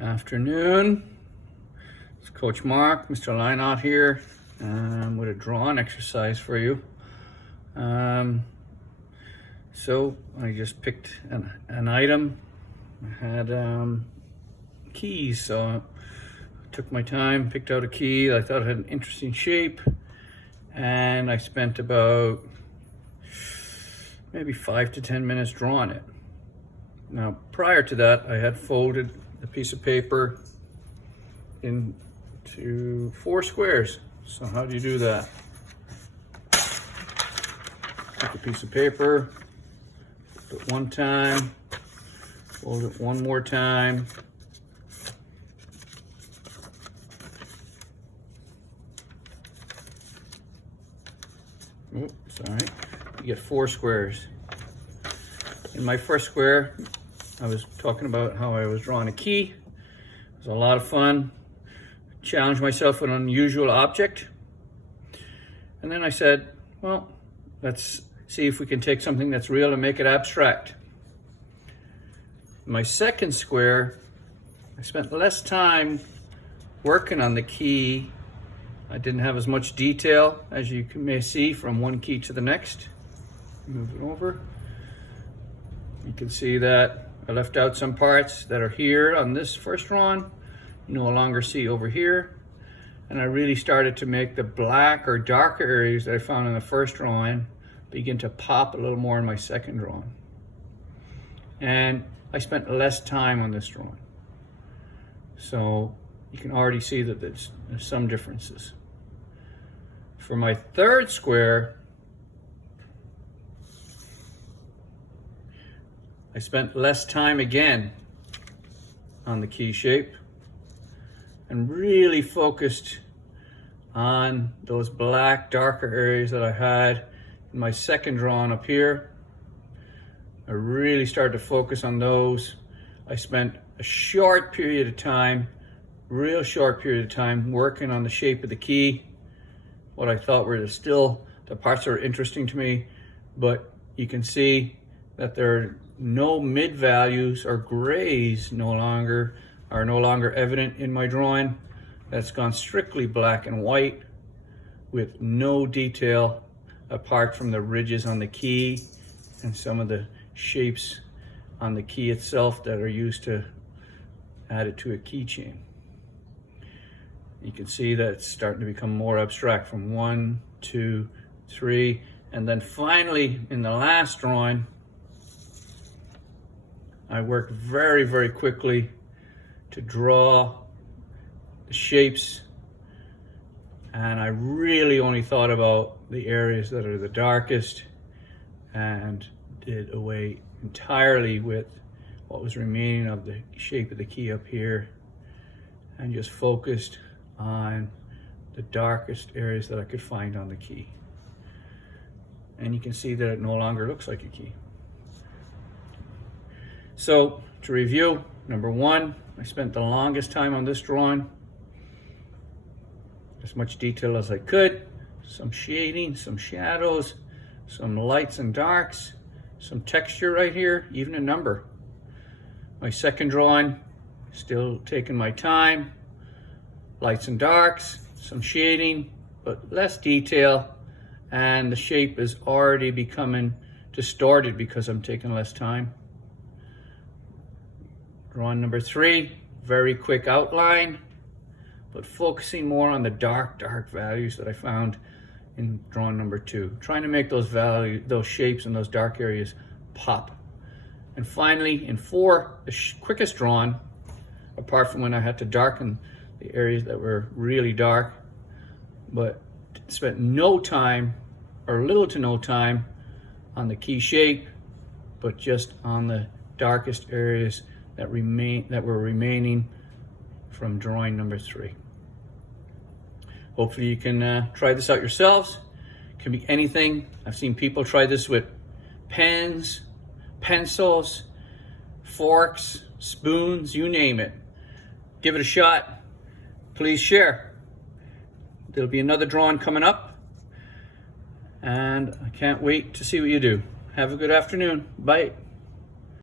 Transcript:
Afternoon. It's Coach Mark, Mr. Lineout here, with a drawing exercise for you. So I just picked an item. I had keys, so I took my time, picked out a key. I thought it had an interesting shape, and I spent about maybe 5 to 10 minutes drawing it. Now, prior to that, I had folded a piece of paper into 4 squares. So how do you do that? Take a piece of paper, fold it one time, fold it one more time, sorry, you get 4 squares. In my first square, I was talking about how I was drawing a key. It was a lot of fun. Challenged myself with an unusual object. And then I said, well, let's see if we can take something that's real and make it abstract. In my second square, I spent less time working on the key. I didn't have as much detail as you may see from one key to the next. Move it over. You can see that I left out some parts that are here on this first drawing. You no longer see over here. And I really started to make the black or darker areas that I found in the first drawing begin to pop a little more in my second drawing. And I spent less time on this drawing. So you can already see that there's some differences. For my third square, I spent less time again on the key shape and really focused on those black, darker areas that I had in my second drawing up here. I really started to focus on those. I spent a short period of time, real short period of time, working on the shape of the key. What I thought were still the parts that are interesting to me, but you can see that there are no mid values or grays are no longer evident in my drawing. That's gone strictly black and white with no detail apart from the ridges on the key and some of the shapes on the key itself that are used to add it to a keychain. You can see that it's starting to become more abstract from 1, 2, 3, and then finally in the last drawing, I worked very, very quickly to draw the shapes, and I really only thought about the areas that are the darkest and did away entirely with what was remaining of the shape of the key up here and just focused on the darkest areas that I could find on the key. And you can see that it no longer looks like a key. So to review, number 1, I spent the longest time on this drawing. As much detail as I could, some shading, some shadows, some lights and darks, some texture right here, even a number. My second drawing, still taking my time, lights and darks, some shading, but less detail, and the shape is already becoming distorted because I'm taking less time. Drawing number 3, very quick outline, but focusing more on the dark values that I found in drawing number 2. Trying to make those shapes and those dark areas pop. And finally, in 4, the quickest drawing, apart from when I had to darken the areas that were really dark, but spent no time, or little to no time, on the key shape, but just on the darkest areas that were remaining from drawing number 3. Hopefully you can try this out yourselves. It can be anything. I've seen people try this with pens, pencils, forks, spoons, you name it. Give it a shot. Please share. There'll be another drawing coming up, and I can't wait to see what you do. Have a good afternoon. Bye.